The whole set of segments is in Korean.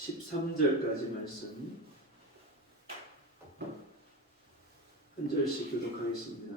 13절까지 말씀 한 절씩 교독하겠습니다.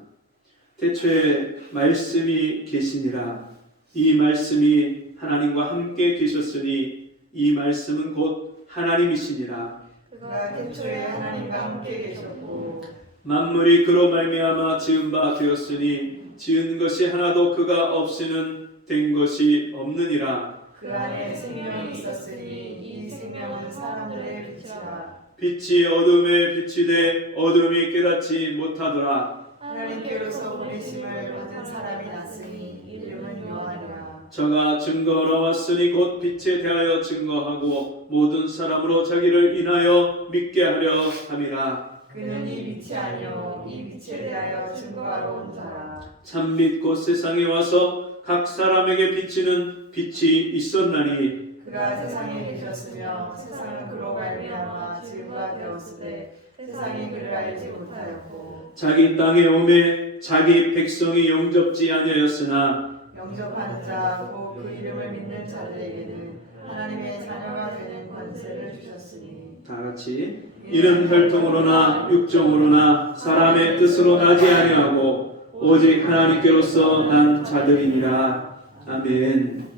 태초에 말씀이 계시니라. 이 말씀이 하나님과 함께 계셨으니 이 말씀은 곧 하나님이시니라. 그가 태초에 하나님과 함께 계셨고 만물이 그로 말미암아 지은 바 되었으니 지은 것이 하나도 그가 없이는 된 것이 없느니라. 그 안에 생명이 있었으니 이 생명은 사람들의 빛이라. 빛이 어둠에 비치되 어둠이 깨닫지 못하더라. 하나님께로서 보내심을 받은 사람이 났으니 이름은 요한이라. 저가 증거하러 왔으니 곧 빛에 대하여 증거하고 모든 사람으로 자기를 인하여 믿게 하려 함이라. 그는 이 빛이 아니요 이 빛에 대하여 증거하러 온 자라. 참빛 곧 세상에 와서 각 사람에게 비치는 빛이 있었나니 그가 세상에 계셨으며 세상은 그로 말미암아 지은 바 되었으되 세상이 그를 알지 못하였고 자기 땅에 오매 자기 백성이 영접지 아니하였으나 영접하는 자고 그 이름을 믿는 자들에게는 하나님의 자녀가 되는 권세를 주셨으니 다 같이 이는 혈통으로나 육정으로나 사람의 뜻으로 나지 아니하고 오직 하나님께로서 난 자들이니라. 아멘.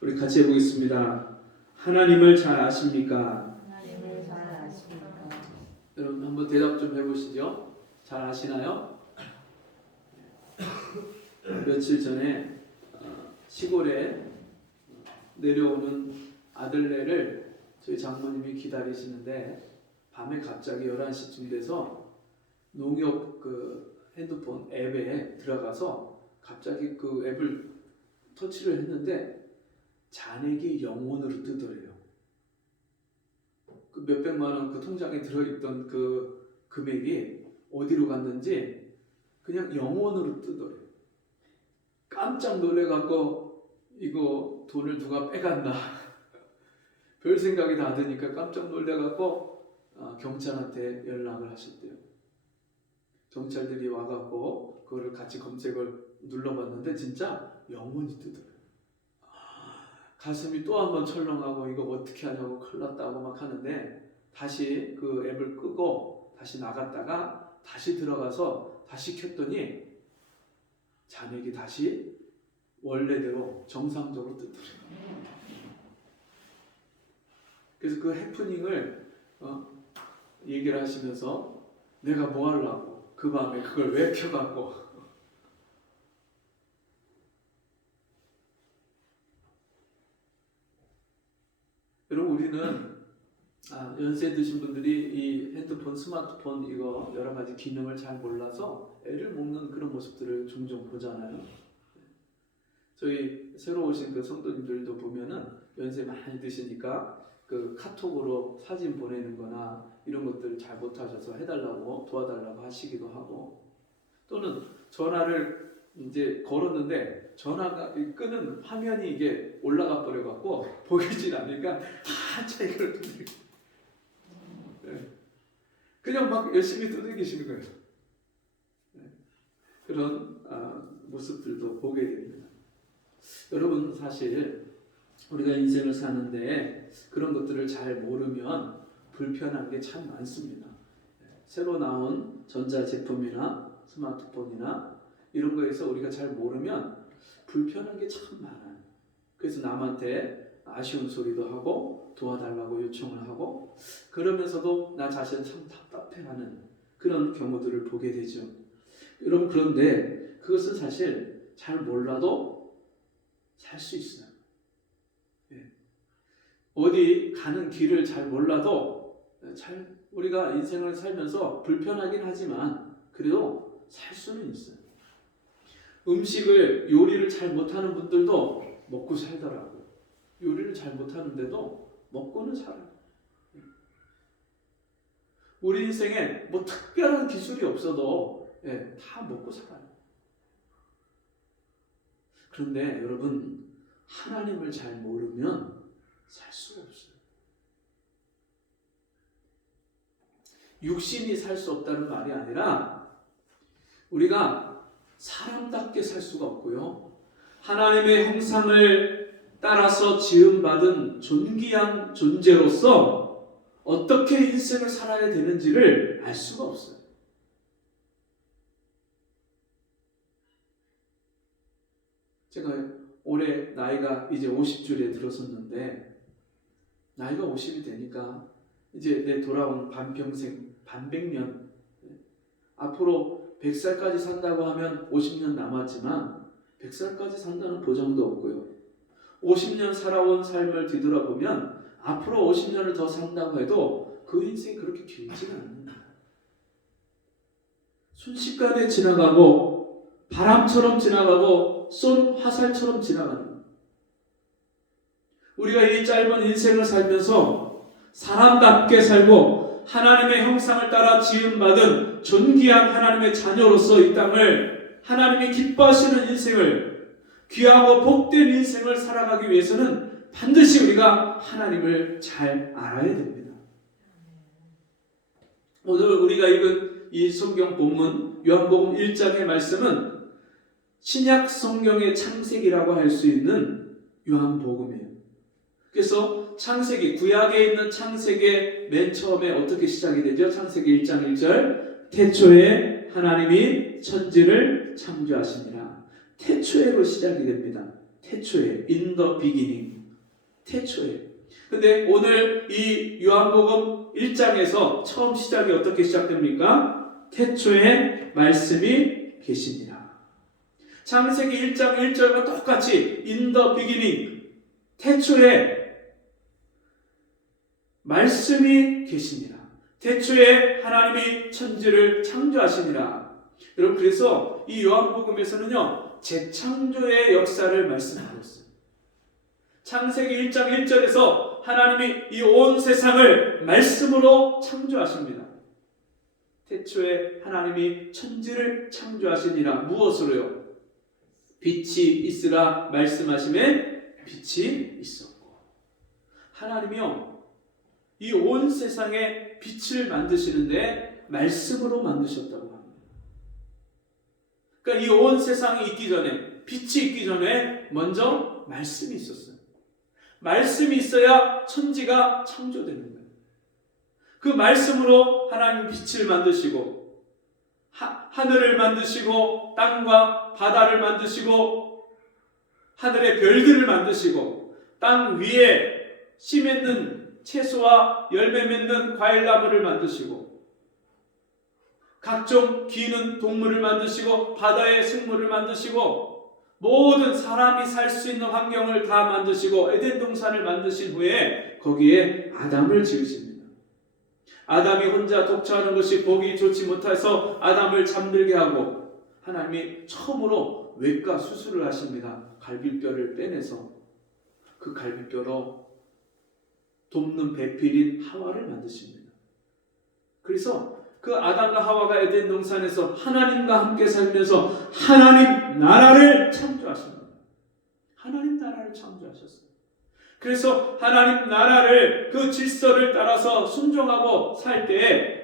우리 같이 해보겠습니다. 하나님을 잘 아십니까? 하나님을 잘 아십니까? 여러분 한번 대답 좀 해보시죠. 잘 아시나요? 며칠 전에 시골에 내려오는 아들네를 저희 장모님이 기다리시는데 밤에 갑자기 11시쯤 돼서 농협 그 핸드폰 앱에 들어가서 갑자기 그 앱을 터치를 했는데 잔액이 0원으로 뜨더래요. 그 몇백만 원 그 통장에 들어있던 그 금액이 어디로 갔는지 그냥 0원으로 뜨더래요. 깜짝 놀래갖고 이거 돈을 누가 빼갔나 별 생각이 다 드니까 깜짝 놀래갖고 경찰한테 연락을 하셨대요. 경찰들이 와갖고 그거를 같이 검색을 눌러봤는데 진짜 0원이 뜨더래요. 가슴이 또 한 번 철렁하고 이거 어떻게 하냐고 큰일 났다고 막 하는데 다시 그 앱을 끄고 다시 나갔다가 다시 들어가서 다시 켰더니 잔액이 다시 원래대로 정상적으로 뜨더래요. 그래서 그 해프닝을 얘기를 하시면서 내가 뭐 하려고 그 밤에 그걸 왜 켜갖고 여러분 우리는 연세 드신 분들이 이 핸드폰, 스마트폰 이거 여러 가지 기능을 잘 몰라서 애를 먹는 그런 모습들을 종종 보잖아요. 저희 새로 오신 그 성도님들도 보면은 연세 많이 드시니까 그 카톡으로 사진 보내는 거나 이런 것들 잘 못하셔서 해달라고 도와달라고 하시기도 하고 또는 전화를 이제 걸었는데 전화가 끄는 화면이 이게 올라가 버려갖고 보이질 않으니까 한참 이걸 두들기고 그냥 막 열심히 두들기시는 거예요. 그런 모습들도 보게 됩니다. 여러분 사실 우리가 인생을 사는데 그런 것들을 잘 모르면 불편한 게 참 많습니다. 새로 나온 전자제품이나 스마트폰이나 이런 거에서 우리가 잘 모르면 불편한 게 참 많아요. 그래서 남한테 아쉬운 소리도 하고 도와달라고 요청을 하고 그러면서도 나 자신 참 답답해하는 그런 경우들을 보게 되죠. 여러분 그런데 그것은 사실 잘 몰라도 살 수 있어요. 어디 가는 길을 잘 몰라도 우리가 인생을 살면서 불편하긴 하지만 그래도 살 수는 있어요. 음식을 요리를 잘 못하는 분들도 먹고 살더라고요. 요리를 잘 못하는데도 먹고는 살아요. 우리 인생에 뭐 특별한 기술이 없어도 다 먹고 살아요. 그런데 여러분 하나님을 잘 모르면 살 수가 없어요. 육신이 살 수 없다는 말이 아니라 우리가 사람답게 살 수가 없고요. 하나님의 형상을 따라서 지음받은 존귀한 존재로서 어떻게 인생을 살아야 되는지를 알 수가 없어요. 제가 올해 나이가 이제 50줄에 들어섰는데 나이가 50이 되니까 이제 내 돌아온 반평생, 반백년, 앞으로 100살까지 산다고 하면 50년 남았지만 100살까지 산다는 보장도 없고요. 50년 살아온 삶을 뒤돌아보면 앞으로 50년을 더 산다고 해도 그 인생이 그렇게 길지가 않습니다. 순식간에 지나가고 바람처럼 지나가고 쏜 화살처럼 지나가는 거예요. 우리가 이 짧은 인생을 살면서 사람답게 살고 하나님의 형상을 따라 지음받은 존귀한 하나님의 자녀로서 이 땅을 하나님이 기뻐하시는 인생을, 귀하고 복된 인생을 살아가기 위해서는 반드시 우리가 하나님을 잘 알아야 됩니다. 오늘 우리가 읽은 이 성경 본문 요한복음 1장의 말씀은 신약 성경의 창세기라고 할 수 있는 요한복음이에요. 그래서 창세기, 구약에 있는 창세기의 맨 처음에 어떻게 시작이 되죠? 창세기 1장 1절 태초에 하나님이 천지를 창조하시니라. 태초에로 시작이 됩니다. 태초에, in the beginning. 태초에. 근데 오늘 이 요한복음 1장에서 처음 시작이 어떻게 시작됩니까? 태초에 말씀이 계시니라. 창세기 1장 1절과 똑같이 in the beginning, 태초에 말씀이 계시니라. 태초에 하나님이 천지를 창조하시니라. 여러분, 그래서 이 요한복음에서는요, 재창조의 역사를 말씀하고 있어요. 창세기 1장 1절에서 하나님이 이 온 세상을 말씀으로 창조하십니다. 태초에 하나님이 천지를 창조하시니라. 무엇으로요? 빛이 있으라 말씀하심에 빛이 있었고. 하나님이요, 이 온 세상에 빛을 만드시는데 말씀으로 만드셨다고 합니다. 그러니까 이 온 세상이 있기 전에, 빛이 있기 전에 먼저 말씀이 있었어요. 말씀이 있어야 천지가 창조되는 거예요. 그 말씀으로 하나님 빛을 만드시고 하늘을 만드시고 땅과 바다를 만드시고 하늘의 별들을 만드시고 땅 위에 씨 맺는 채소와 열매 맺는 과일나무를 만드시고 각종 기는 동물을 만드시고 바다의 생물을 만드시고 모든 사람이 살 수 있는 환경을 다 만드시고 에덴 동산을 만드신 후에 거기에 아담을 지으십니다. 아담이 혼자 독처하는 것이 보기 좋지 못해서 아담을 잠들게 하고 하나님이 처음으로 외과 수술을 하십니다. 갈비뼈를 빼내서 그 갈비뼈로 돕는 배필인 하와를 만드십니다. 그래서 그 아담과 하와가 에덴 동산에서 하나님과 함께 살면서 하나님 나라를 창조하십니다. 하나님 나라를 창조하셨어요. 그래서 하나님 나라를 그 질서를 따라서 순종하고 살 때에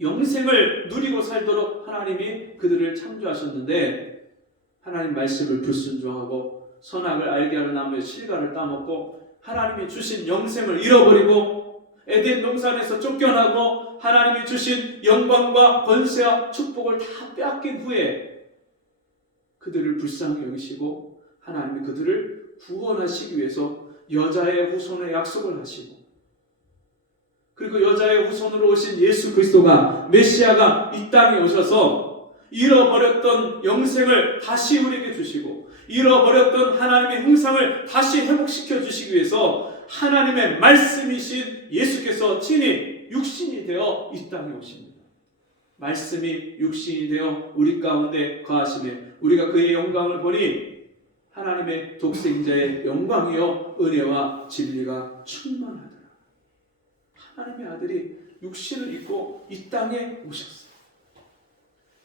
영생을 누리고 살도록 하나님이 그들을 창조하셨는데 하나님 말씀을 불순종하고 선악을 알게 하는 나무의 실과를 따먹고 하나님이 주신 영생을 잃어버리고 에덴 동산에서 쫓겨나고 하나님이 주신 영광과 권세와 축복을 다 빼앗긴 후에 그들을 불쌍히 여기시고 하나님이 그들을 구원하시기 위해서 여자의 후손의 약속을 하시고 그리고 여자의 후손으로 오신 예수 그리스도가 메시아가 이 땅에 오셔서 잃어버렸던 영생을 다시 우리에게 주시고 잃어버렸던 하나님의 형상을 다시 회복시켜 주시기 위해서 하나님의 말씀이신 예수께서 친히 육신이 되어 이 땅에 오십니다. 말씀이 육신이 되어 우리 가운데 거하시며 우리가 그의 영광을 보니 하나님의 독생자의 영광이요 은혜와 진리가 충만하더라. 하나님의 아들이 육신을 입고 이 땅에 오셨어요.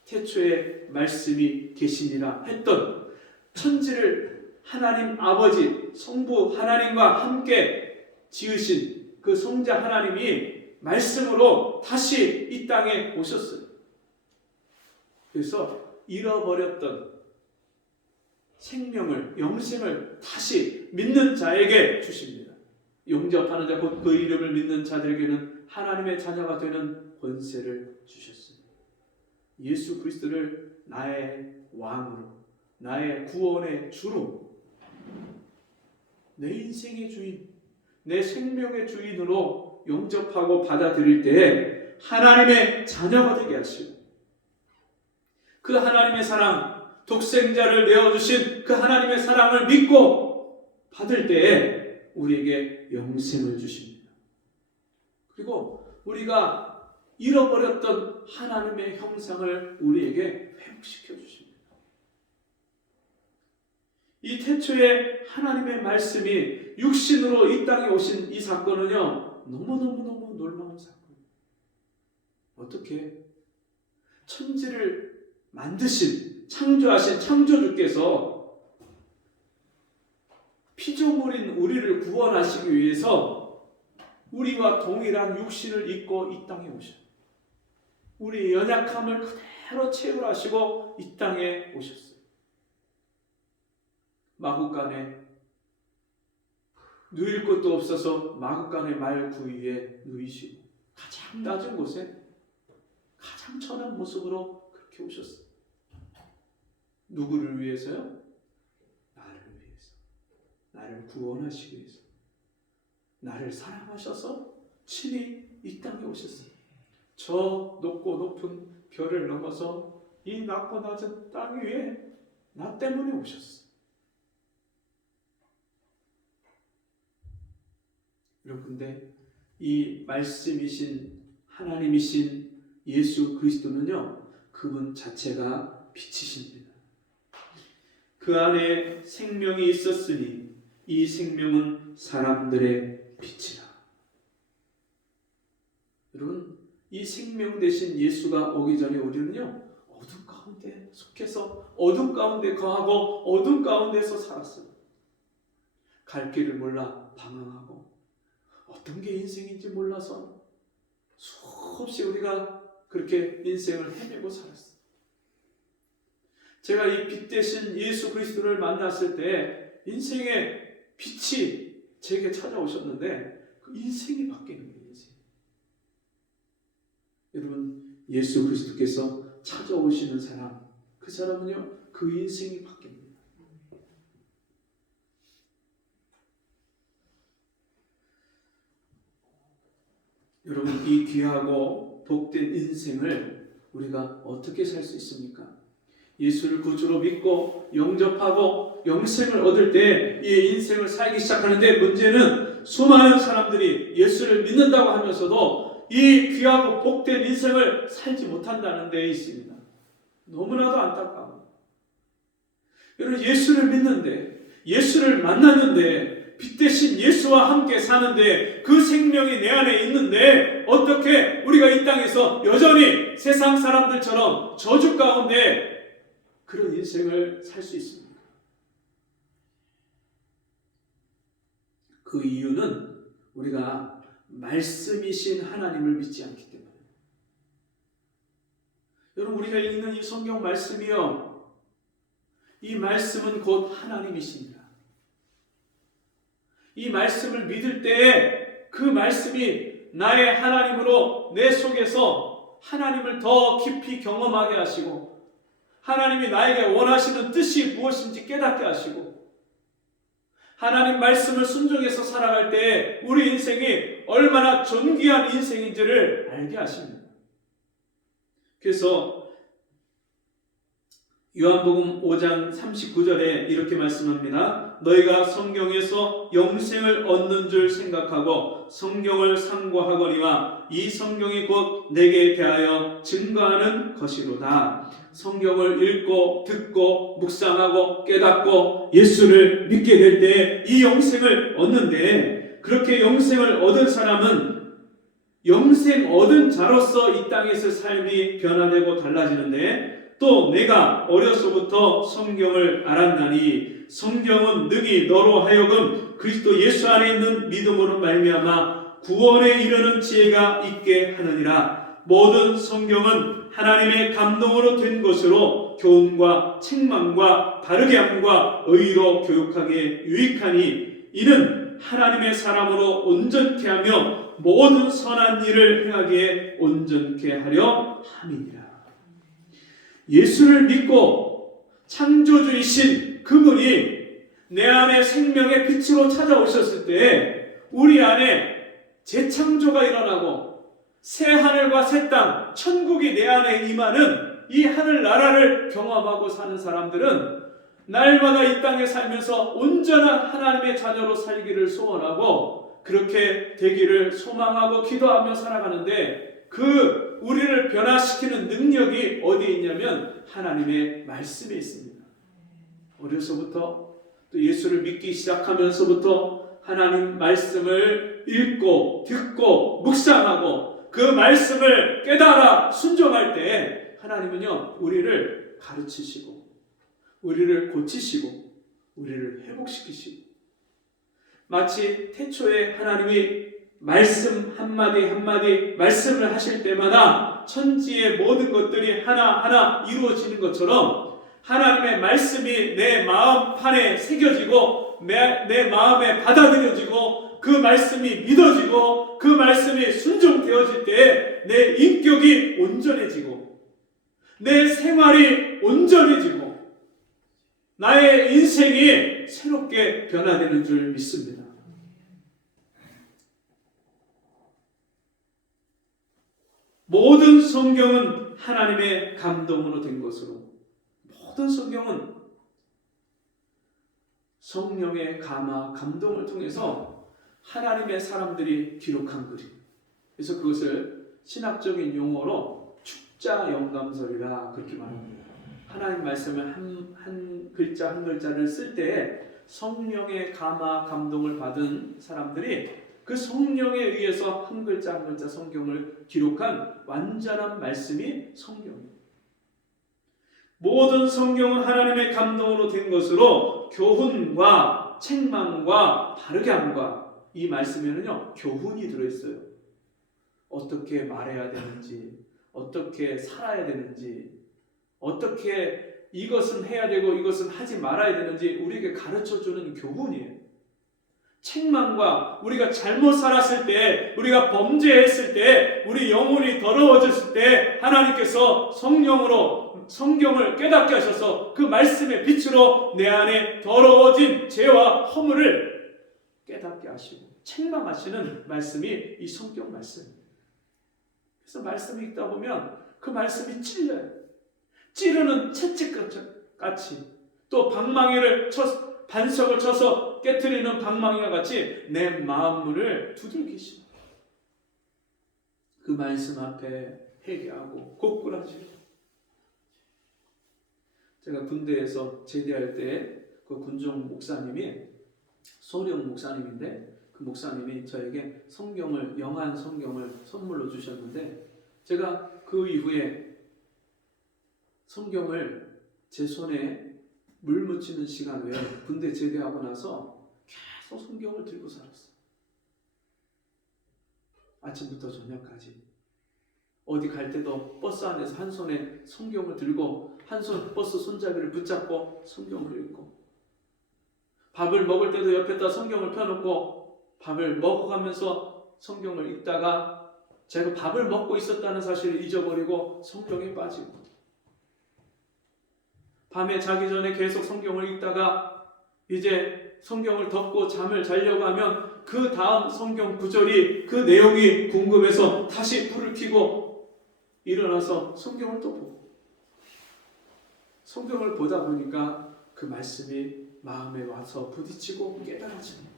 태초에 말씀이 계시니라 했던 천지를 하나님 아버지 성부 하나님과 함께 지으신 그 성자 하나님이 말씀으로 다시 이 땅에 오셨어요. 그래서 잃어버렸던 생명을, 영생을 다시 믿는 자에게 주십니다. 용접하는 자, 곧 그 이름을 믿는 자들에게는 하나님의 자녀가 되는 권세를 주셨습니다. 예수 그리스도를 나의 왕으로, 나의 구원의 주로, 내 인생의 주인, 내 생명의 주인으로 용접하고 받아들일 때에 하나님의 자녀가 되게 하시고, 그 하나님의 사랑, 독생자를 내어주신 그 하나님의 사랑을 믿고 받을 때에 우리에게 영생을 주십니다. 그리고 우리가 잃어버렸던 하나님의 형상을 우리에게 회복시켜 주십니다. 이 태초에 하나님의 말씀이 육신으로 이 땅에 오신 이 사건은요, 너무너무 놀라운 사건입니다. 어떻게 천지를 만드신, 창조하신 창조주께서 피조물인 우리를 구원하시기 위해서 우리와 동일한 육신을 입고 이 땅에 오셨어요. 우리의 연약함을 그대로 채울하시고 이 땅에 오셨어요. 마구간에 누일 곳도 없어서 마구간의 말 구위에 누이시고 가장 낮은 곳에 가장 천한 모습으로 그렇게 오셨어요. 누구를 위해서요? 나를 위해서. 나를 구원하시기 위해서. 나를 사랑하셔서 친히 이 땅에 오셨어요. 저 높고 높은 별을 넘어서 이 낮고 낮은 땅 위에 나 때문에 오셨어요. 여러분, 근데 이 말씀이신 하나님이신 예수 그리스도는요, 그분 자체가 빛이십니다. 그 안에 생명이 있었으니 이 생명은 사람들의 빛이라. 여러분, 이 생명 대신 예수가 오기 전에 우리는요, 어둠 가운데 속해서 어둠 가운데 거하고 어둠 가운데서 살았어요. 갈 길을 몰라 방황하고 어떤 게 인생인지 몰라서 수없이 우리가 그렇게 인생을 헤매고 살았어요. 제가 이 빛 대신 예수 그리스도를 만났을 때 인생의 빛이 제게 찾아오셨는데 그 인생이 바뀌는 거예요. 여러분, 예수 그리스도께서 찾아오시는 사람, 그 사람은요, 그 인생이 바뀝니다. 여러분, 이 귀하고 복된 인생을 우리가 어떻게 살 수 있습니까? 예수를 구주로 믿고 영접하고 영생을 얻을 때 이 인생을 살기 시작하는데, 문제는 수많은 사람들이 예수를 믿는다고 하면서도 이 귀하고 복된 인생을 살지 못한다는 데 있습니다. 너무나도 안타까워. 여러분, 예수를 믿는데, 예수를 만났는데, 빛 대신 예수와 함께 사는데, 그 생명이 내 안에 있는데 어떻게 우리가 이 땅에서 여전히 세상 사람들처럼 저주 가운데 그런 인생을 살 수 있습니까? 그 이유는 우리가 말씀이신 하나님을 믿지 않기 때문에. 여러분, 우리가 읽는 이 성경 말씀이요, 이 말씀은 곧 하나님이십니다. 이 말씀을 믿을 때에 그 말씀이 나의 하나님으로 내 속에서 하나님을 더 깊이 경험하게 하시고, 하나님이 나에게 원하시는 뜻이 무엇인지 깨닫게 하시고, 하나님 말씀을 순종해서 살아갈 때 우리 인생이 얼마나 존귀한 인생인지를 알게 하십니다. 그래서 요한복음 5장 39절에 이렇게 말씀합니다. 너희가 성경에서 영생을 얻는 줄 생각하고 성경을 상고하거니와 이 성경이 곧 내게 대하여 증거하는 것이로다. 성경을 읽고 듣고 묵상하고 깨닫고 예수를 믿게 될 때 이 영생을 얻는데, 그렇게 영생을 얻은 사람은 영생 얻은 자로서 이 땅에서 삶이 변화되고 달라지는데, 또 내가 어려서부터 성경을 알았나니 성경은 능히 너로 하여금 그리스도 예수 안에 있는 믿음으로 말미암아 구원에 이르는 지혜가 있게 하느니라. 모든 성경은 하나님의 감동으로 된 것으로 교훈과 책망과 바르게 함과 의로 교육하기에 유익하니 이는 하나님의 사람으로 온전케 하며 모든 선한 일을 행하기에 온전케 하려 함이니라. 예수를 믿고 창조주이신 그분이 내 안에 생명의 빛으로 찾아오셨을 때 우리 안에 재창조가 일어나고 새 하늘과 새 땅, 천국이 내 안에 임하는 이 하늘나라를 경험하고 사는 사람들은 날마다 이 땅에 살면서 온전한 하나님의 자녀로 살기를 소원하고 그렇게 되기를 소망하고 기도하며 살아가는데 그 우리를 변화시키는 능력이 어디에 있냐면 하나님의 말씀에 있습니다. 어려서부터 또 예수를 믿기 시작하면서부터 하나님 말씀을 읽고 듣고 묵상하고 그 말씀을 깨달아 순종할 때 하나님은요 우리를 가르치시고 우리를 고치시고 우리를 회복시키시고 마치 태초에 하나님이 말씀 한마디 한마디 말씀을 하실 때마다 천지의 모든 것들이 하나하나 이루어지는 것처럼 하나님의 말씀이 내 마음판에 새겨지고 내 마음에 받아들여지고 그 말씀이 믿어지고 그 말씀이 순종되어질 때 내 인격이 온전해지고 내 생활이 온전해지고 나의 인생이 새롭게 변화되는 줄 믿습니다. 모든 성경은 하나님의 감동으로 된 것으로 모든 성경은 성령의 감화, 감동을 통해서 하나님의 사람들이 기록한 글이. 그래서 그것을 신학적인 용어로 축자 영감설이라 그렇게 말합니다. 하나님 말씀을 한 글자 한 글자를 쓸 때 성령의 감화, 감동을 받은 사람들이 그 성령에 의해서 한 글자 한 글자 성경을 기록한 완전한 말씀이 성경입니다. 모든 성경은 하나님의 감동으로 된 것으로 교훈과 책망과 바르게 함과 이 말씀에는요 교훈이 들어있어요. 어떻게 말해야 되는지, 어떻게 살아야 되는지, 어떻게 이것은 해야 되고 이것은 하지 말아야 되는지 우리에게 가르쳐주는 교훈이에요. 책망과 우리가 잘못 살았을 때, 우리가 범죄했을 때, 우리 영혼이 더러워졌을 때 하나님께서 성령으로 성경을 깨닫게 하셔서 그 말씀의 빛으로 내 안에 더러워진 죄와 허물을 깨닫게 하시고 책망하시는 말씀이 이 성경 말씀입니다. 그래서 말씀을 읽다 보면 그 말씀이 찔려요. 찌르는 채찍같이 또 방망이를 반석을 쳐서 깨트리는 방망이와 같이 내 마음문을 두들기시고 그 말씀 앞에 회개하고 고꾸라지고. 제가 군대에서 제대할 때 그 군종 목사님이 소령 목사님인데 그 목사님이 저에게 성경을 영한 성경을 선물로 주셨는데 제가 그 이후에 성경을 제 손에 물 묻히는 시간 외에 군대 제대하고 나서 계속 성경을 들고 살았어요. 아침부터 저녁까지. 어디 갈 때도 버스 안에서 한 손에 성경을 들고 한 손 버스 손잡이를 붙잡고 성경을 읽고 밥을 먹을 때도 옆에다 성경을 펴놓고 밥을 먹어가면서 성경을 읽다가 제가 밥을 먹고 있었다는 사실을 잊어버리고 성경에 빠지고 밤에 자기 전에 계속 성경을 읽다가 이제 성경을 덮고 잠을 자려고 하면 그 다음 성경 구절이 그 내용이 궁금해서 다시 불을 켜고 일어나서 성경을 또 보고 성경을 보다 보니까 그 말씀이 마음에 와서 부딪히고 깨달아집니다.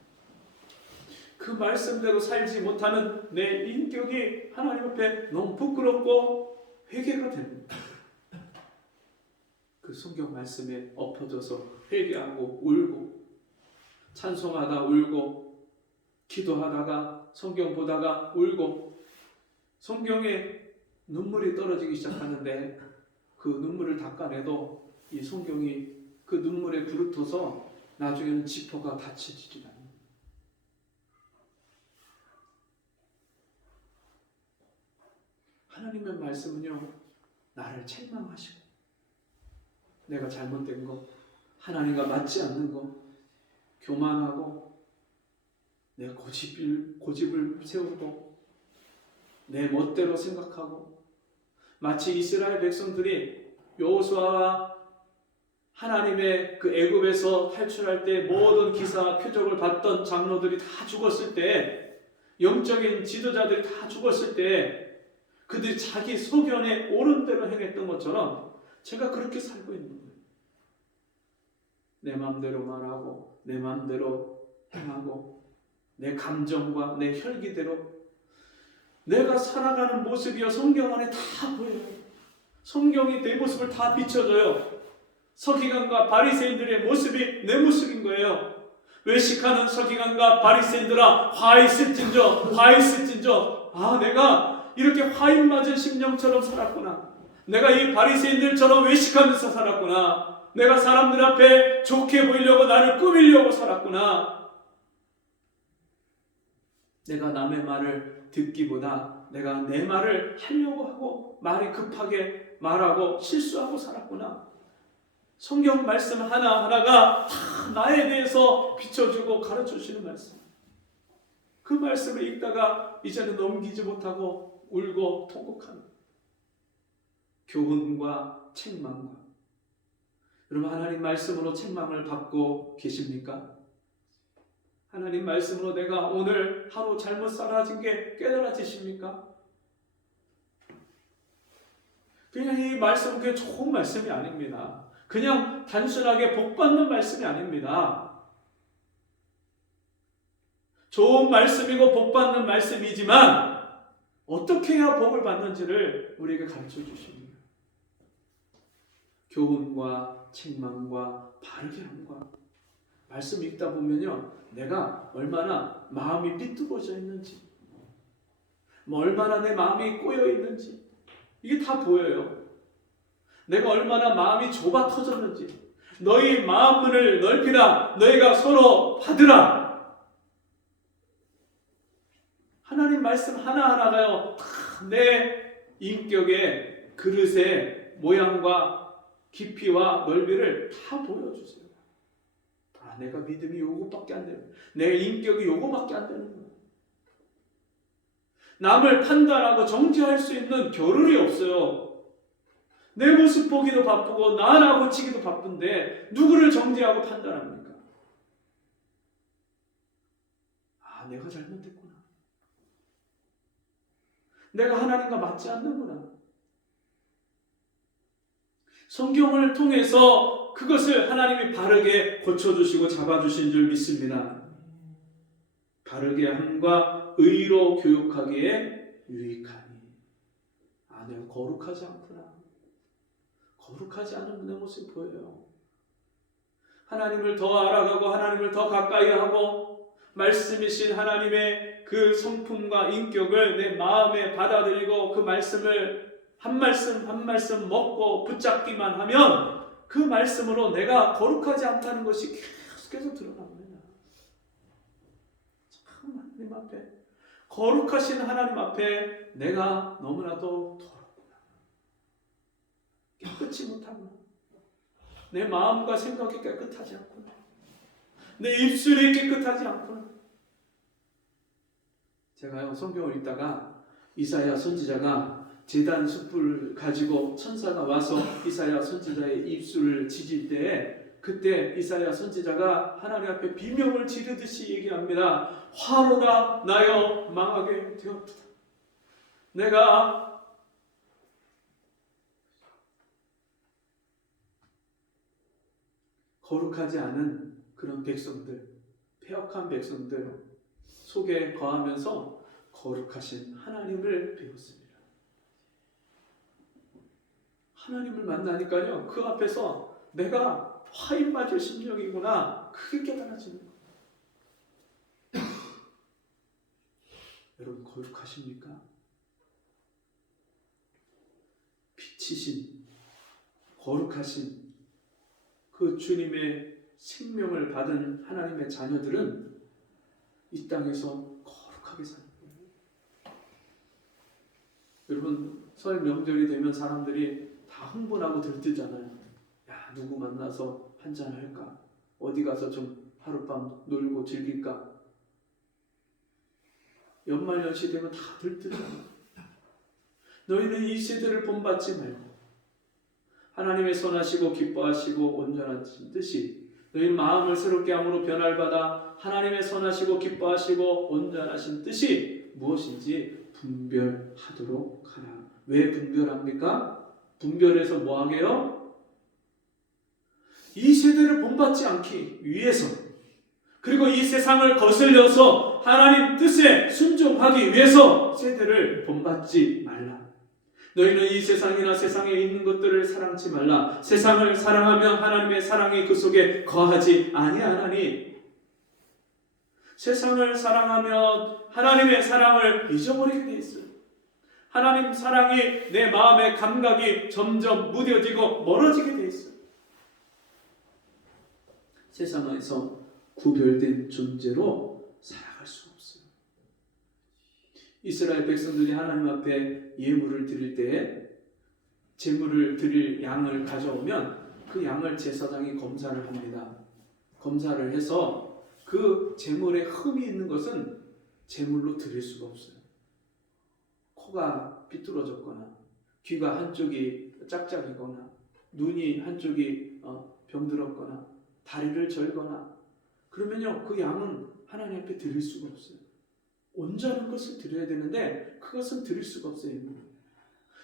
그 말씀대로 살지 못하는 내 인격이 하나님 앞에 너무 부끄럽고 회개가 됩니다. 그 성경 말씀에 엎어져서 회개하고 울고 찬송하다 울고 기도하다가 성경 보다가 울고 성경에 눈물이 떨어지기 시작하는데 그 눈물을 닦아내도 이 성경이 그 눈물에 부르터서 나중에는 지퍼가 닫혀지지 않아요. 하나님의 말씀은요 나를 책망하시고 내가 잘못된 거 하나님과 맞지 않는 거 교만하고 내 고집을 세우고 내 멋대로 생각하고 마치 이스라엘 백성들이 여호수아와 하나님의 그 애굽에서 탈출할 때 모든 기사와 표적을 봤던 장로들이 다 죽었을 때, 영적인 지도자들이 다 죽었을 때 그들이 자기 소견에 옳은 대로 행했던 것처럼 제가 그렇게 살고 있는 거예요. 내 마음대로 말하고 내 마음대로 행하고 내 감정과 내 혈기대로 내가 살아가는 모습이요 성경 안에 다 보여요. 성경이 내 모습을 다 비춰줘요. 서기관과 바리새인들의 모습이 내 모습인 거예요. 외식하는 서기관과 바리새인들아 화 있을진저 아 내가 이렇게 화인 맞은 심령처럼 살았구나. 내가 이 바리새인들처럼 외식하면서 살았구나. 내가 사람들 앞에 좋게 보이려고 나를 꾸미려고 살았구나. 내가 남의 말을 듣기보다 내가 내 말을 하려고 하고 말이 급하게 말하고 실수하고 살았구나. 성경 말씀 하나하나가 다 나에 대해서 비춰주고 가르쳐주시는 말씀. 그 말씀을 읽다가 이제는 넘기지 못하고 울고 통곡하는 교훈과 책망과. 여러분 하나님 말씀으로 책망을 받고 계십니까? 하나님 말씀으로 내가 오늘 하루 잘못 살아진 게 깨달아지십니까? 그냥 이 말씀은 그냥 좋은 말씀이 아닙니다. 그냥 단순하게 복받는 말씀이 아닙니다. 좋은 말씀이고 복받는 말씀이지만 어떻게 해야 복을 받는지를 우리에게 가르쳐 주십니다. 교훈과 책망과 바르게 함과. 말씀 읽다 보면요, 내가 얼마나 마음이 삐뚤어져 있는지, 얼마나 내 마음이 꼬여 있는지 이게 다 보여요. 내가 얼마나 마음이 좁아 터졌는지. 너희 마음 문을 넓히라. 너희가 서로 받으라. 하나님 말씀 하나하나가요 다 내 인격의 그릇의 모양과 깊이와 넓이를 다 보여주세요. 아, 내가 믿음이 요거밖에 안 되는, 내 인격이 요거밖에 안 되는 거예요. 남을 판단하고 정죄할 수 있는 겨를이 없어요. 내 모습 보기도 바쁘고 나 하나 고치기도 바쁜데 누구를 정죄하고 판단합니까? 아, 내가 잘못했구나. 내가 하나님과 맞지 않는구나. 성경을 통해서 그것을 하나님이 바르게 고쳐주시고 잡아주신 줄 믿습니다. 바르게 함과 의로 교육하기에 유익하니. 아, 내가 거룩하지 않구나. 거룩하지 않은 내 모습이 보여요. 하나님을 더 알아가고 하나님을 더 가까이 하고 말씀이신 하나님의 그 성품과 인격을 내 마음에 받아들이고 그 말씀을 한 말씀 한 말씀 먹고 붙잡기만 하면 그 말씀으로 내가 거룩하지 않다는 것이 계속해서 드러납니다. 참 하나님 앞에, 거룩하신 하나님 앞에 내가 너무나도 더럽구나. 깨끗이 못하구나. 내 마음과 생각이 깨끗하지 않구나. 내 입술이 깨끗하지 않구나. 제가요 성경을 읽다가 이사야 선지자가 제단 숯불 가지고 천사가 와서 이사야 선지자의 입술을 지질 때, 그때 이사야 선지자가 하나님 앞에 비명을 지르듯이 얘기합니다. 화로다 나여 망하게 되었도다. 내가 거룩하지 않은 그런 백성들, 패역한 백성들 속에 거하면서 거룩하신 하나님을 배웠습니다. 하나님을 만나니까요, 그 앞에서 내가 화인 맞을 심령이구나, 그게 깨달아지는 거예요. 여러분 거룩하십니까? 빛이신, 거룩하신 그 주님의 생명을 받은 하나님의 자녀들은 이 땅에서 거룩하게 사는 거예요. 여러분 설 명절이 되면 사람들이 다 흥분하고 들뜨잖아요. 야, 누구 만나서 한잔 할까? 어디 가서 좀 하룻밤 놀고 즐길까? 연말연시 되면 다 들뜨잖아. 너희는 이 세대를 본받지 말고 하나님의 선하시고 기뻐하시고 온전한 뜻이 너희 마음을 새롭게 함으로 변화를 받아 하나님의 선하시고 기뻐하시고 온전하신 뜻이 무엇인지 분별하도록 하라. 왜 분별합니까? 분별해서 뭐 하게요? 이 세대를 본받지 않기 위해서, 그리고 이 세상을 거슬려서 하나님 뜻에 순종하기 위해서 세대를 본받지 말라. 너희는 이 세상이나 세상에 있는 것들을 사랑치 말라. 세상을 사랑하면 하나님의 사랑이 그 속에 거하지 아니하나니. 세상을 사랑하면 하나님의 사랑을 잊어버리게 돼 있어요. 하나님 사랑이 내 마음의 감각이 점점 무뎌지고 멀어지게 돼 있어요. 세상에서 구별된 존재로 살아갈 수 없어요. 이스라엘 백성들이 하나님 앞에 예물을 드릴 때 제물을 드릴 양을 가져오면 그 양을 제사장이 검사를 합니다. 검사를 해서 그 제물에 흠이 있는 것은 제물로 드릴 수가 없어요. 코가 비뚤어졌거나 귀가 한쪽이 짝짝이거나 눈이 한쪽이 병들었거나 다리를 절거나 그러면요 그 양은 하나님 앞에 드릴 수가 없어요. 온전한 것을 드려야 되는데 그것은 드릴 수가 없어요.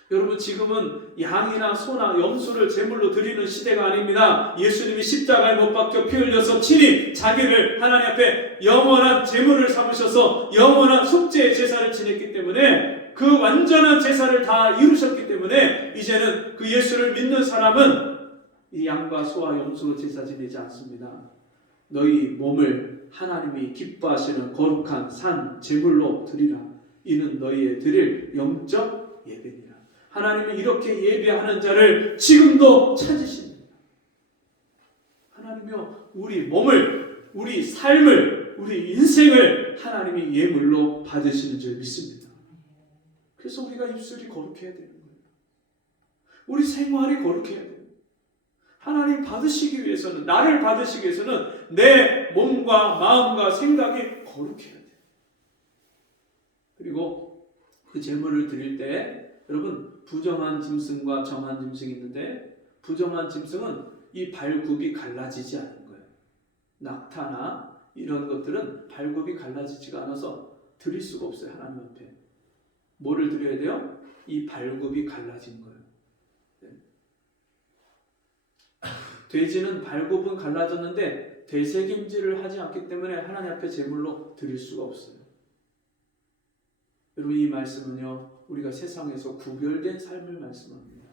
여러분 지금은 양이나 소나 염소를 제물로 드리는 시대가 아닙니다. 예수님이 십자가에 못 박혀 피 흘려서 친히 자기를 하나님 앞에 영원한 제물을 삼으셔서 영원한 속죄의 제사를 지냈기 때문에 그 완전한 제사를 다 이루셨기 때문에 이제는 그 예수를 믿는 사람은 이 양과 소와 염소로 제사 지내지 않습니다. 너희 몸을 하나님이 기뻐하시는 거룩한 산 제물로 드리라. 이는 너희의 드릴 영적 예배니라. 하나님은 이렇게 예배하는 자를 지금도 찾으십니다. 하나님이요 우리 몸을, 우리 삶을, 우리 인생을 하나님이 예물로 받으시는 줄 믿습니다. 그래서 우리가 입술이 거룩해야 되는 거예요. 우리 생활이 거룩해야 돼요. 하나님 받으시기 위해서는, 나를 받으시기 위해서는 내 몸과 마음과 생각이 거룩해야 돼요. 그리고 그 제물을 드릴 때 여러분 부정한 짐승과 정한 짐승이 있는데 부정한 짐승은 이 발굽이 갈라지지 않는 거예요. 낙타나 이런 것들은 발굽이 갈라지지가 않아서 드릴 수가 없어요. 하나님 앞에. 뭐를 드려야 돼요? 이 발굽이 갈라진 거예요. 네. 돼지는 발굽은 갈라졌는데 되새김질을 하지 않기 때문에 하나님 앞에 제물로 드릴 수가 없어요. 여러분 이 말씀은요 우리가 세상에서 구별된 삶을 말씀합니다.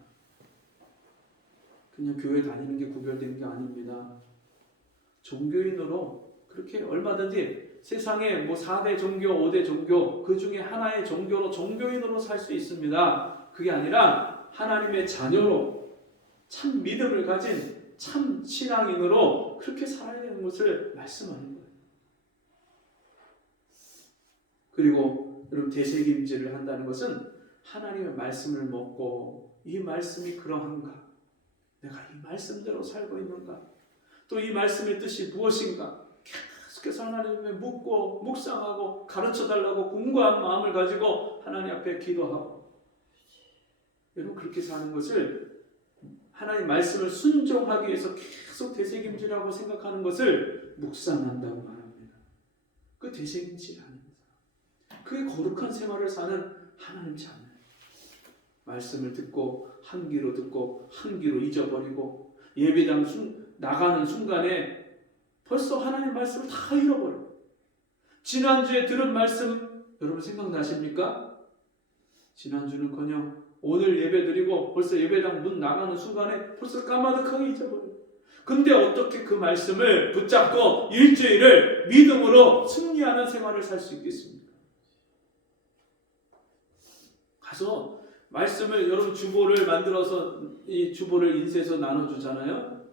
그냥 교회 다니는 게 구별되는 게 아닙니다. 종교인으로 그렇게 얼마든지 세상에 뭐 4대 종교, 5대 종교 그 중에 하나의 종교로 종교인으로 살 수 있습니다. 그게 아니라 하나님의 자녀로 참 믿음을 가진 참 신앙인으로 그렇게 살아야 되는 것을 말씀하는 거예요. 그리고 여러분 되새김질을 한다는 것은 하나님의 말씀을 먹고 이 말씀이 그러한가? 내가 이 말씀대로 살고 있는가? 또 이 말씀의 뜻이 무엇인가? 계속해서 하나님의 묻고 묵상하고 가르쳐달라고 궁금한 마음을 가지고 하나님 앞에 기도하고 여러분 그렇게 사는 것을 하나님 말씀을 순종하기 위해서 계속 되새김질하고 생각하는 것을 묵상한다고 말합니다. 그 되새김질 아닙니다. 그게 거룩한 생활을 사는 하나님 자녀. 말씀을 듣고 한 귀로 듣고 한 귀로 잊어버리고 예배당 나가는 순간에 벌써 하나님 말씀을 다 잃어버려요. 지난주에 들은 말씀 여러분 생각나십니까? 지난주는커녕 오늘 예배드리고 벌써 예배당 문 나가는 순간에 벌써 까마득하게 잊어버려요. 근데 어떻게 그 말씀을 붙잡고 일주일을 믿음으로 승리하는 생활을 살 수 있겠습니까? 가서 말씀을 여러분 주보를 만들어서 이 주보를 인쇄해서 나눠주잖아요.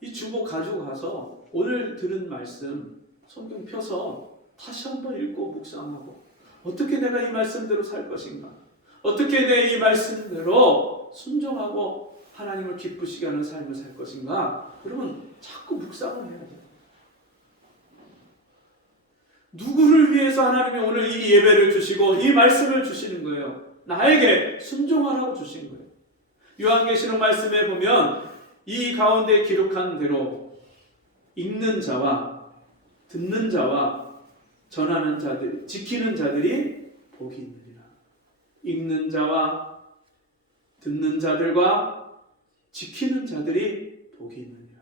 이 주보 가지고 가서 오늘 들은 말씀 성경 펴서 다시 한번 읽고 묵상하고 어떻게 내가 이 말씀대로 살 것인가? 어떻게 내 이 말씀대로 순종하고 하나님을 기쁘시게 하는 삶을 살 것인가? 여러분 자꾸 묵상을 해야 돼요. 누구를 위해서 하나님이 오늘 이 예배를 주시고 이 말씀을 주시는 거예요? 나에게 순종하라고 주신 거예요. 요한계시록 말씀에 보면 이 가운데 기록한 대로 읽는 자와 듣는 자와 전하는 자들, 지키는 자들이 복이 있느니라. 읽는 자와 듣는 자들과 지키는 자들이 복이 있느니라.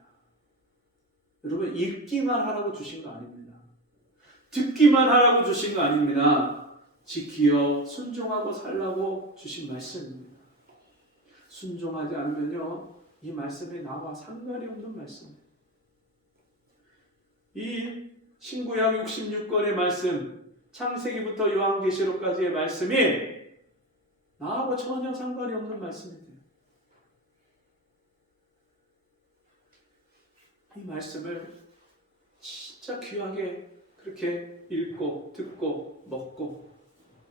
여러분, 읽기만 하라고 주신 거 아닙니다. 듣기만 하라고 주신 거 아닙니다. 지키어 순종하고 살라고 주신 말씀입니다. 순종하지 않으면요, 이 말씀이 나와 상관이 없는 말씀입니다. 이 신구약 66권의 말씀, 창세기부터 요한계시록까지의 말씀이 나하고 전혀 상관이 없는 말씀이에요. 이 말씀을 진짜 귀하게 그렇게 읽고 듣고 먹고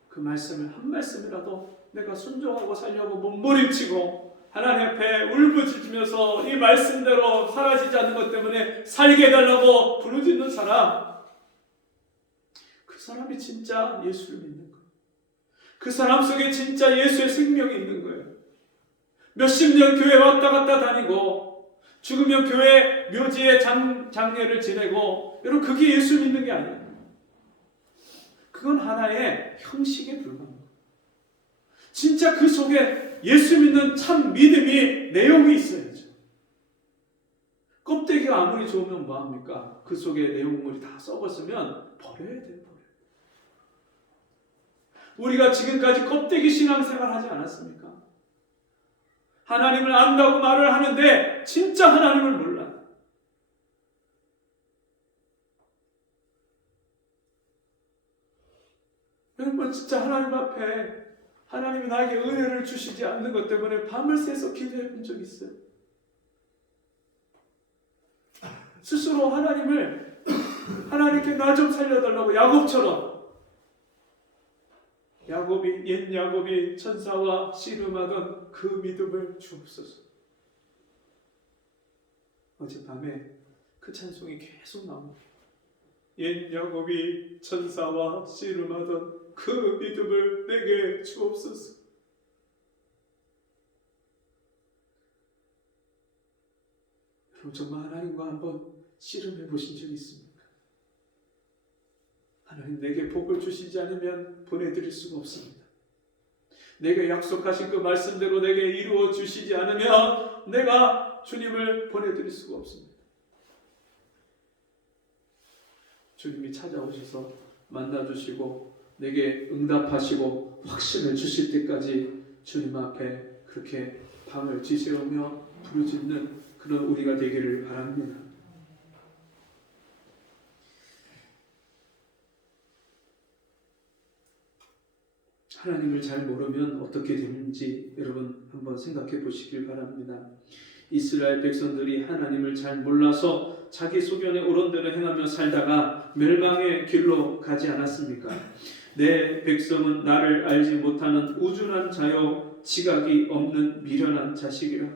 그 말씀을 한 말씀이라도 내가 순종하고 살려고 몸부림치고 하나님 앞에 울부짖으면서 이 말씀대로 사라지지 않는 것 때문에 살게 해달라고 부르짖는 사람, 그 사람이 진짜 예수를 믿는 거예요. 그 사람 속에 진짜 예수의 생명이 있는 거예요. 몇십 년 교회 왔다 갔다 다니고 죽으면 교회 묘지에 장례를 지내고, 여러분, 그게 예수 믿는 게 아니에요. 그건 하나의 형식에 불과한 거예요. 진짜 그 속에 예수 믿는 참 믿음이 내용이 있어야죠. 껍데기가 아무리 좋으면 뭐합니까? 그 속에 내용물이 다 썩었으면 버려야 돼요. 우리가 지금까지 껍데기 신앙생활 하지 않았습니까? 하나님을 안다고 말을 하는데 진짜 하나님을 몰라. 여러분, 진짜 하나님 앞에 하나님이 나에게 은혜를 주시지 않는 것 때문에 밤을 새서 기도해 본 적이 있어요. 스스로 하나님께 나 좀 살려달라고, 야곱처럼. 옛 야곱이 천사와 씨름하던 그 믿음을 주옵소서. 어젯밤에 그 찬송이 계속 나옵니다. 옛 야곱이 천사와 씨름하던 그 믿음을 내게 주옵소서. 여러분, 정말 하나님과 한번 씨름해 보신 적이 있습니까? 하나님, 내게 복을 주시지 않으면 보내드릴 수가 없습니다. 내게 약속하신 그 말씀대로 내게 이루어 주시지 않으면 내가 주님을 보내드릴 수가 없습니다. 주님이 찾아오셔서 만나주시고 내게 응답하시고 확신을 주실 때까지 주님 앞에 그렇게 밤을 지새우며 부르짖는 그런 우리가 되기를 바랍니다. 하나님을 잘 모르면 어떻게 되는지 여러분 한번 생각해 보시길 바랍니다. 이스라엘 백성들이 하나님을 잘 몰라서 자기 소견에 옳은 대로 행하며 살다가 멸망의 길로 가지 않았습니까? 내 백성은 나를 알지 못하는 우둔한 자요, 지각이 없는 미련한 자식이라.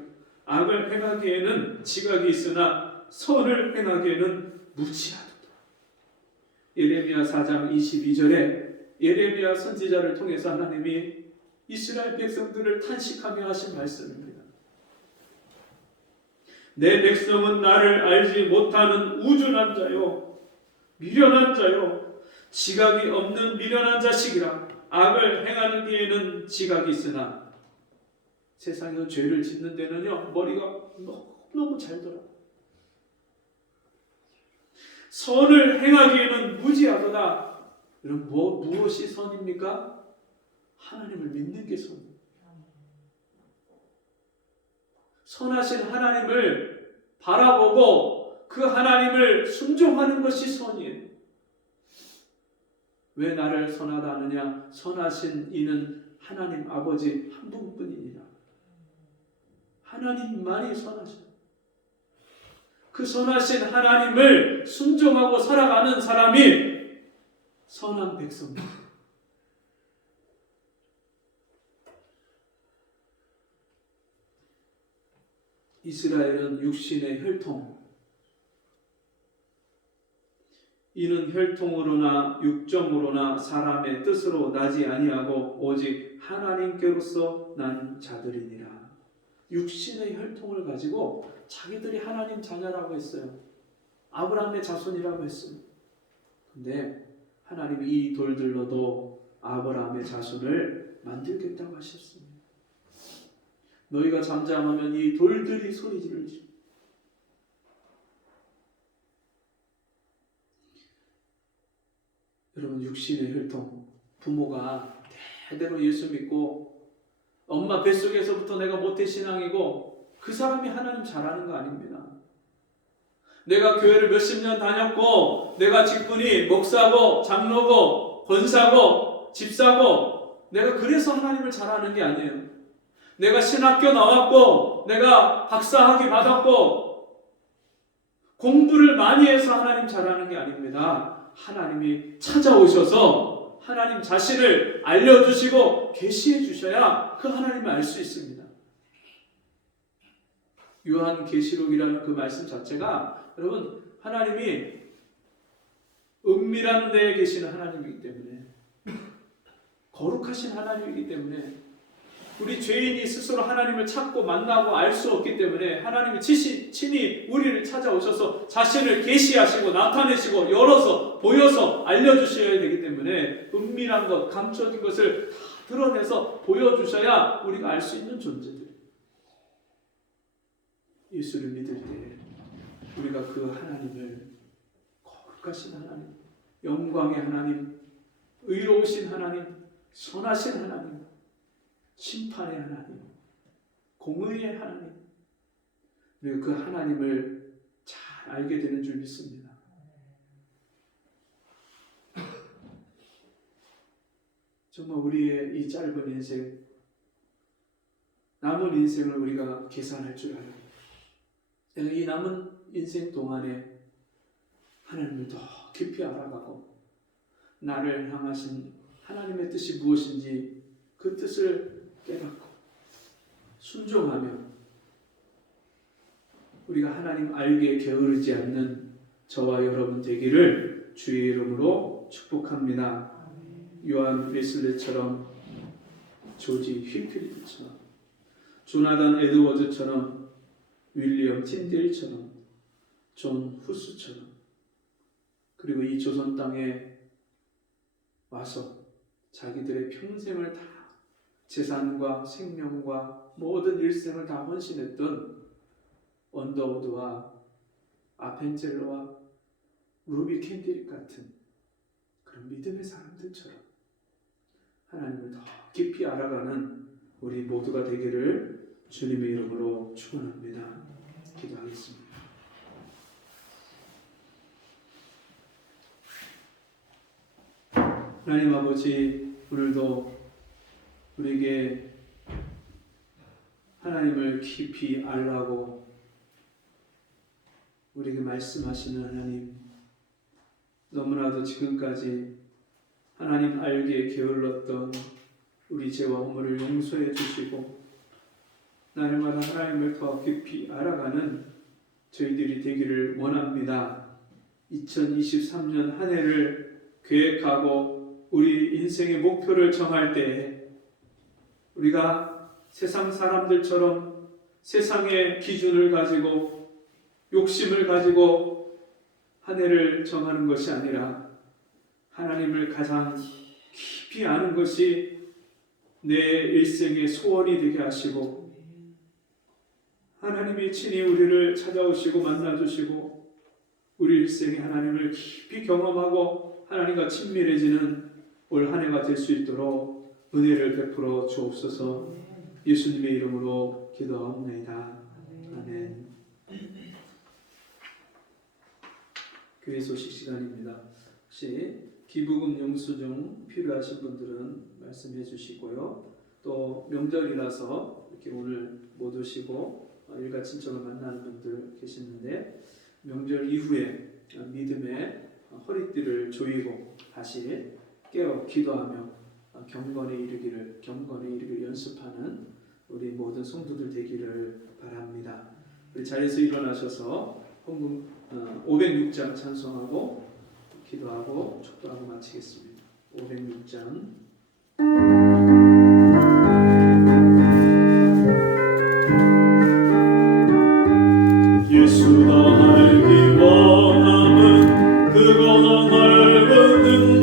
악을 행하기에는 지각이 있으나 선을 행하기에는 무지하도다. 예레미야 4장 22절에 예레미야 선지자를 통해서 하나님이 이스라엘 백성들을 탄식하며 하신 말씀입니다. 내 백성은 나를 알지 못하는 우둔한 자요, 미련한 자요, 지각이 없는 미련한 자식이라. 악을 행하는 데에는 지각이 있으나 세상에서 죄를 짓는 데는요, 머리가 너무 잘 돌아. 선을 행하기에는 무지하도다. 여러분, 무엇이 선입니까? 하나님을 믿는 게 선입니다. 선하신 하나님을 바라보고 그 하나님을 순종하는 것이 선이에요. 왜 나를 선하다 하느냐? 선하신 이는 하나님 아버지 한 분뿐이니라. 하나님만이 선하셔요. 그 선하신 하나님을 순종하고 살아가는 사람이 선한 백성입니다. 이스라엘은 육신의 혈통, 이는 혈통으로나 육정으로나 사람의 뜻으로 나지 아니하고 오직 하나님께로서 난 자들이니라. 육신의 혈통을 가지고 자기들이 하나님 자녀라고 했어요. 아브라함의 자손이라고 했어요. 근데 하나님이 이 돌들로도 아브라함의 자손을 만들겠다고 하셨습니다. 너희가 잠잠하면 이 돌들이 소리 지르지. 여러분, 육신의 혈통, 부모가 대대로 예수 믿고 엄마 뱃속에서부터 내가 모태신앙이고 그 사람이 하나님 잘하는 거 아닙니다. 내가 교회를 몇십 년 다녔고 내가 직분이 목사고 장로고 권사고 집사고 내가 그래서 하나님을 잘하는 게 아니에요. 내가 신학교 나왔고 내가 박사학위 받았고 공부를 많이 해서 하나님 잘하는 게 아닙니다. 하나님이 찾아오셔서 하나님 자신을 알려주시고 계시해 주셔야 그 하나님을 알 수 있습니다. 요한계시록이라는 그 말씀 자체가 여러분 하나님이 은밀한 데에 계시는 하나님이기 때문에 거룩하신 하나님이기 때문에 우리 죄인이 스스로 하나님을 찾고 만나고 알 수 없기 때문에 하나님이 친히 우리를 찾아오셔서 자신을 계시하시고 나타내시고 열어서 보여서 알려주셔야 되기 때문에 은밀한 것, 감춰진 것을 다 드러내서 보여주셔야 우리가 알 수 있는 존재들. 예수를 믿을 때 우리가 그 하나님을 거룩하신 하나님, 영광의 하나님, 의로우신 하나님, 선하신 하나님, 심판의 하나님, 공의의 하나님, 그리고 그 하나님을 잘 알게 되는 줄 믿습니다. 정말 우리의 이 짧은 인생, 남은 인생을 우리가 계산할 줄 알아요. 이 남은 인생 동안에 하나님을 더 깊이 알아가고 나를 향하신 하나님의 뜻이 무엇인지 그 뜻을 깨닫고 순종하며 우리가 하나님 알게 게으르지 않는 저와 여러분 되기를 주의 이름으로 축복합니다. 요한 웨슬레처럼, 조지 휘필드처럼, 조나단 에드워즈처럼, 윌리엄 틴데일처럼, 존 후스처럼, 그리고 이 조선 땅에 와서 자기들의 평생을 다 재산과 생명과 모든 일생을 다 헌신했던 언더우드와 아펜젤러와 루비 캔디릭 같은 그런 믿음의 사람들처럼 하나님을 더 깊이 알아가는 우리 모두가 되기를 주님의 이름으로 축원합니다. 기도하겠습니다. 하나님 아버지, 오늘도 우리에게 하나님을 깊이 알라고 우리에게 말씀하시는 하나님, 너무나도 지금까지 하나님 알기에 게을렀던 우리 죄와 허물을 용서해 주시고 날마다 하나님을 더 깊이 알아가는 저희들이 되기를 원합니다. 2023년 한 해를 계획하고 우리 인생의 목표를 정할 때 우리가 세상 사람들처럼 세상의 기준을 가지고 욕심을 가지고 한 해를 정하는 것이 아니라 하나님을 가장 깊이 아는 것이 내 일생의 소원이 되게 하시고 하나님이 친히 우리를 찾아오시고 만나주시고 우리 일생에 하나님을 깊이 경험하고 하나님과 친밀해지는 올 한 해가 될 수 있도록 은혜를 베풀어 주옵소서. 예수님의 이름으로 기도하옵나이다. 아멘. 교회 소식 시간입니다. 혹시 기부금 영수증 필요하신 분들은 말씀해 주시고요. 또 명절이라서 이렇게 오늘 못 오시고 일가 친척을 만나는 분들 계시는데 명절 이후에 믿음의 허리띠를 조이고 다시 깨어 기도하며 경건에 이르기를 연습하는 우리 모든 성도들 되기를 바랍니다. 우리 자리에서 일어나셔서 헌금 506장 찬송하고 기도하고 축도하고 마치겠습니다. 506장 예수 더 알기 원함은 그보다 넓은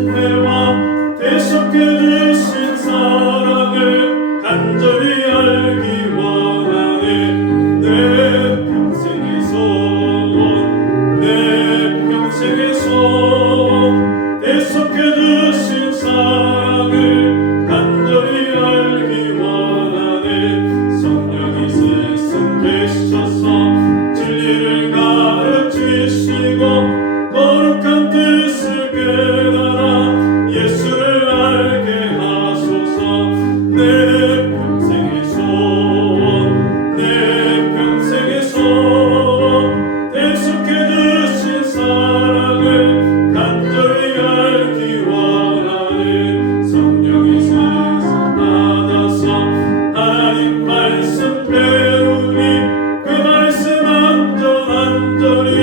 은혜와 대속해 주신 사랑을 간절히 알기 원하네. 내 평생의 소원, 내 평생의 소원, 대속해 주신 사랑을 간절히 알기 원하네. 성령이 스승 되셔서 진리를 가르치시고 거룩한 뜻을 깨달아 예수를 알게 하소서. 내 평생의 소원, 내 평생의 소원, 대속해 주신 사랑을 간절히 알기 원하네. 성령이 스승 받아서 하나님 말씀 배우니 그 말씀 안전히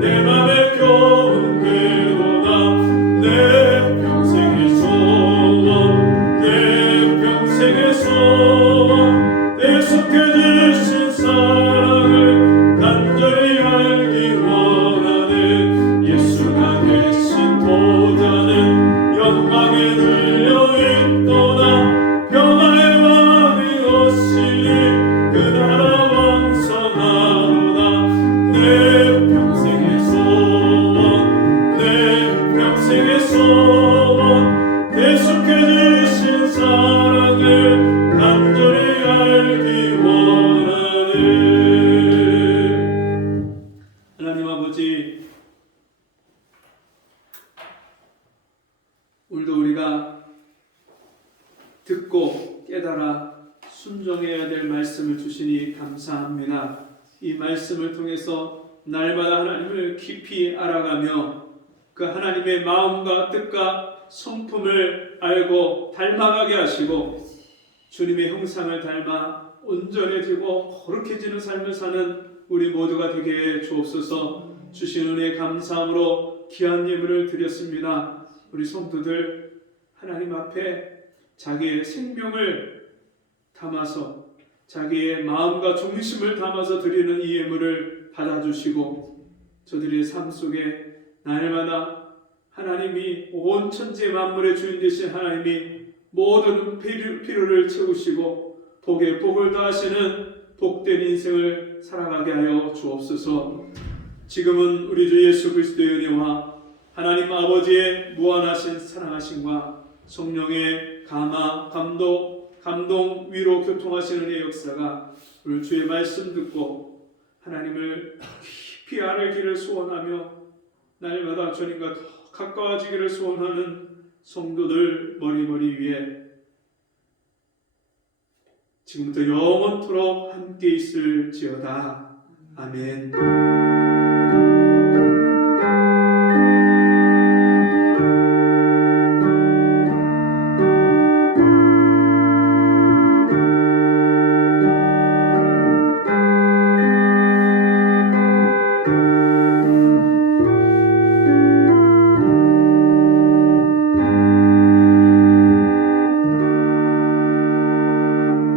내 맘에 겨운 궤도다. 내 평생의 소원, 내 평생의 소원, 대속해 주신 사랑을 간절히 알기 원하네. 예수가 계신 보좌는 영광에 들려있도다. 평화의 왕이 오시니 그 나라 왕성하도다. 내 평생의 소원, 내 평생의 소원, 대속해 주신 사랑을 간절히 알기 원하네. 하나님 아버지, 오늘도 우리가 듣고 깨달아 순종해야 될 말씀을 주시니 감사합니다. 이 말씀을 통해서 날마다 하나님을 깊이 알아가며 그 하나님의 마음과 뜻과 성품을 알고 닮아가게 하시고 주님의 형상을 닮아 온전해지고 거룩해지는 삶을 사는 우리 모두가 되게 해 주옵소서. 주신 은혜 감사함으로 귀한 예물을 드렸습니다. 우리 성도들 하나님 앞에 자기의 생명을 담아서 자기의 마음과 중심을 담아서 드리는 이 예물을 받아주시고 저들의 삶 속에 날마다 하나님이 온 천지 만물의 주인 되신 하나님이 모든 필요를 채우시고 복에 복을 더하시는 복된 인생을 살아가게 하여 주옵소서. 지금은 우리 주 예수 그리스도의 은혜와 하나님 아버지의 무한하신 사랑하심과 성령의 감화, 감동, 위로 교통하시는 은혜의 역사가 오늘 주의 말씀 듣고 하나님을 깊이 알기를 소원하며 날마다 주님과 더 가까워지기를 소원하는 성도들 머리 위에 지금부터 영원토록 함께 있을지어다. 아멘.